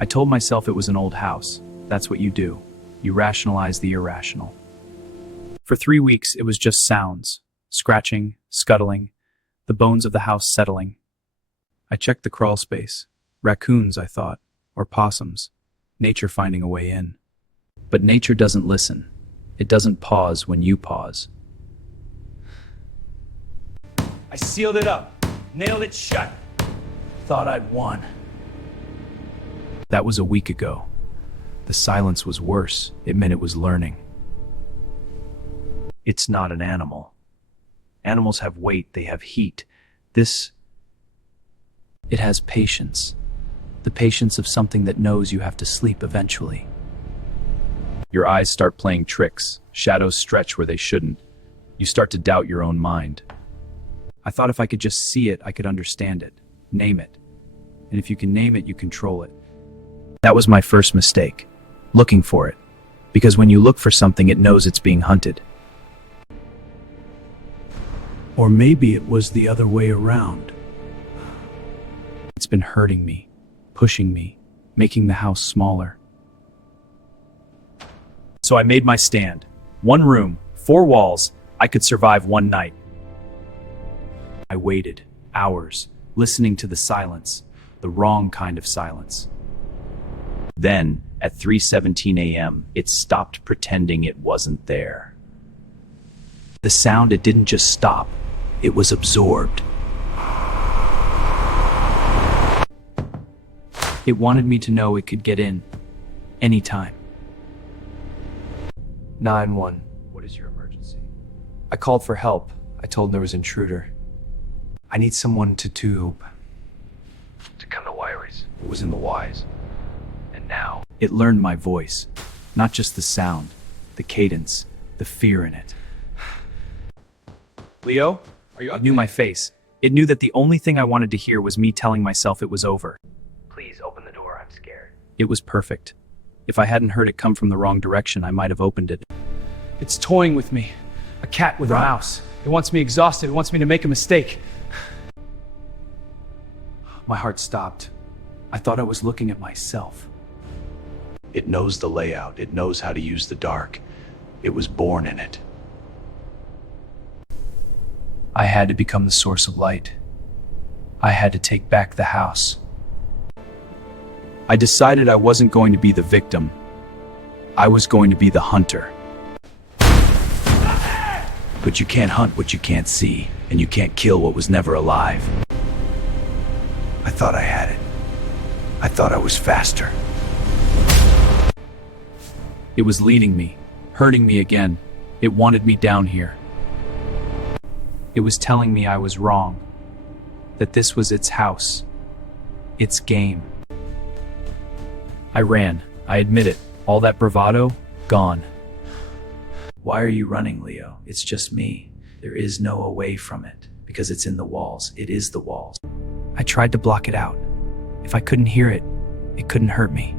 I told myself it was an old house. That's what you do. You rationalize the irrational. For 3 weeks, it was just sounds. Scratching, scuttling, the bones of the house settling. I checked the crawl space. Raccoons, I thought, or possums. Nature finding a way in. But nature doesn't listen. It doesn't pause when you pause. I sealed it up, nailed it shut. Thought I'd won. That was a week ago. The silence was worse. It meant it was learning. It's not an animal. Animals have weight, they have heat. It has patience. The patience of something that knows you have to sleep eventually. Your eyes start playing tricks. Shadows stretch where they shouldn't. You start to doubt your own mind. I thought if I could just see it, I could understand it. Name it. And if you can name it, you control it. That was my first mistake. Looking for it. Because when you look for something, it knows it's being hunted. Or maybe it was the other way around. It's been hurting me, pushing me, making the house smaller. So I made my stand. 1 room, 4 walls. I could survive 1 night. I waited, hours, listening to the silence, the wrong kind of silence. Then, at 3:17 a.m., it stopped pretending it wasn't there. The sound, it didn't just stop, it was absorbed. It wanted me to know it could get in, anytime. 911. What is your emergency? I called for help. I told them there was an intruder. I need someone to come to Wiries. It was in the wise. And now, it learned my voice. Not just the sound, the cadence, the fear in it. Leo? It knew my face. It knew that the only thing I wanted to hear was me telling myself it was over. Please open the door, I'm scared. It was perfect. If I hadn't heard it come from the wrong direction, I might have opened it. It's toying with me. A cat with a mouse. It wants me exhausted. It wants me to make a mistake. My heart stopped. I thought I was looking at myself. It knows the layout. It knows how to use the dark. It was born in it. I had to become the source of light. I had to take back the house. I decided I wasn't going to be the victim. I was going to be the hunter. But you can't hunt what you can't see, and you can't kill what was never alive. I thought I had it. I thought I was faster. It was leading me, hurting me again. It wanted me down here. It was telling me I was wrong, that this was its house, its game. I ran, I admit it, all that bravado, gone. Why are you running, Leo? It's just me. There is no away from it, because it's in the walls. It is the walls. I tried to block it out. If I couldn't hear it, it couldn't hurt me.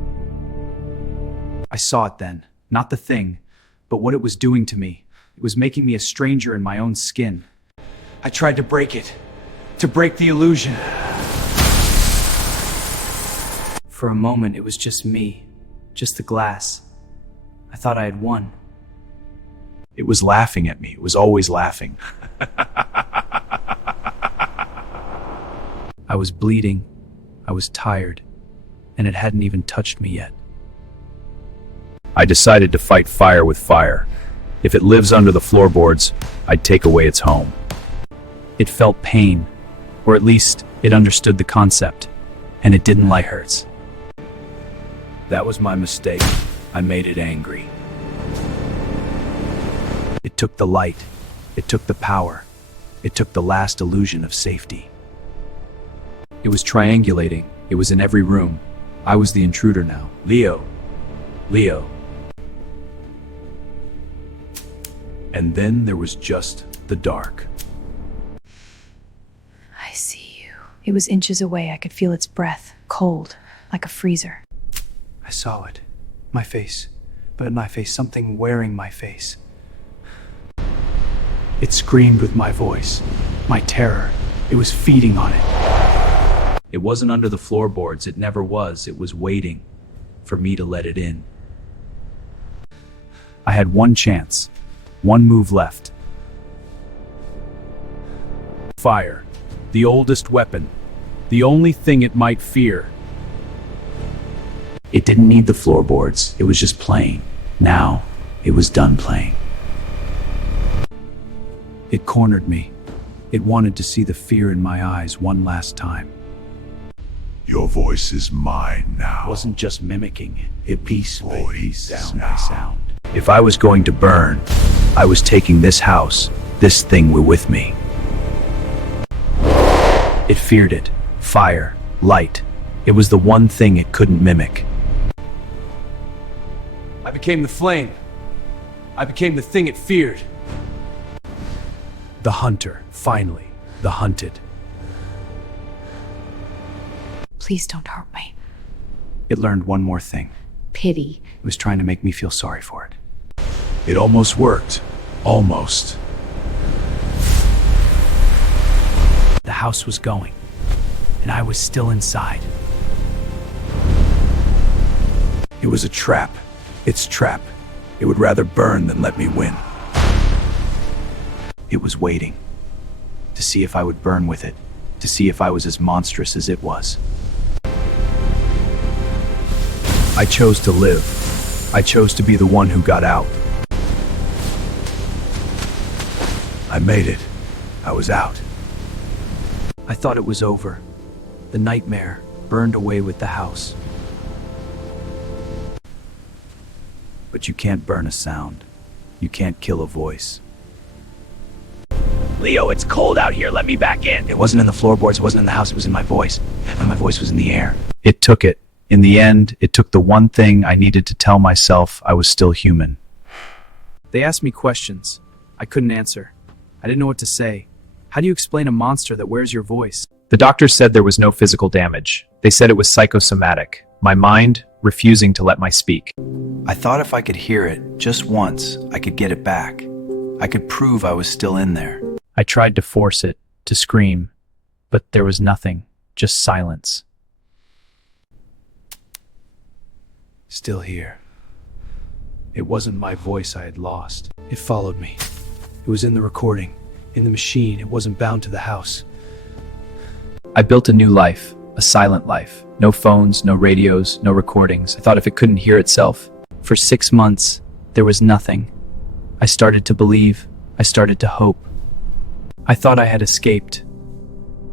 I saw it then, not the thing, but what it was doing to me. It was making me a stranger in my own skin. I tried to break it, to break the illusion. For a moment, it was just me, just the glass. I thought I had won. It was laughing at me. It was always laughing. I was bleeding, I was tired, and it hadn't even touched me yet. I decided to fight fire with fire. If it lives under the floorboards, I'd take away its home. It felt pain, or at least it understood the concept, and it didn't like hurts. That was my mistake. I made it angry. It took the light, it took the power, it took the last illusion of safety. It was triangulating, it was in every room. I was the intruder now. Leo. And then there was just the dark. I see you. It was inches away. I could feel its breath, cold, like a freezer. I saw it. My face. But my face, something wearing my face. It screamed with my voice, my terror. It was feeding on it. It wasn't under the floorboards, it never was. It was waiting for me to let it in. I had one chance, one move left. Fire, the oldest weapon, the only thing it might fear. It didn't need the floorboards, it was just playing. Now, it was done playing. It cornered me. It wanted to see the fear in my eyes one last time. Your voice is mine now. It wasn't just mimicking, it piece by Voice piece, sound by now. sound. If I was going to burn, I was taking this house, this thing with me. It feared it. Fire, light. It was the one thing it couldn't mimic. I became the flame. I became the thing it feared. The hunter, finally, the hunted. Please don't hurt me. It learned one more thing. Pity. It was trying to make me feel sorry for it. It almost worked. Almost. The house was going, and I was still inside. It was a trap. Its trap. It would rather burn than let me win. It was waiting to see if I would burn with it, to see if I was as monstrous as it was. I chose to live. I chose to be the one who got out. I made it. I was out. I thought it was over. The nightmare burned away with the house. But you can't burn a sound. You can't kill a voice. Leo, it's cold out here. Let me back in. It wasn't in the floorboards. It wasn't in the house. It was in my voice. And my voice was in the air. It took it. In the end, it took the one thing I needed to tell myself I was still human. They asked me questions. I couldn't answer. I didn't know what to say. How do you explain a monster that wears your voice? The doctors said there was no physical damage. They said it was psychosomatic. My mind refusing to let my speak. I thought if I could hear it just once, I could get it back. I could prove I was still in there. I tried to force it, to scream, but there was nothing, just silence. Still here. It wasn't my voice I had lost. It followed me. It was in the recording, in the machine. It wasn't bound to the house. I built a new life, a silent life. No phones, no radios, no recordings. I thought if it couldn't hear itself. For 6 months, there was nothing. I started to believe. I started to hope. I thought I had escaped.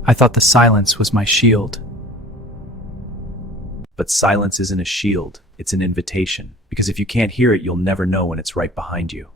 I thought the silence was my shield. But silence isn't a shield, it's an invitation. Because if you can't hear it, you'll never know when it's right behind you.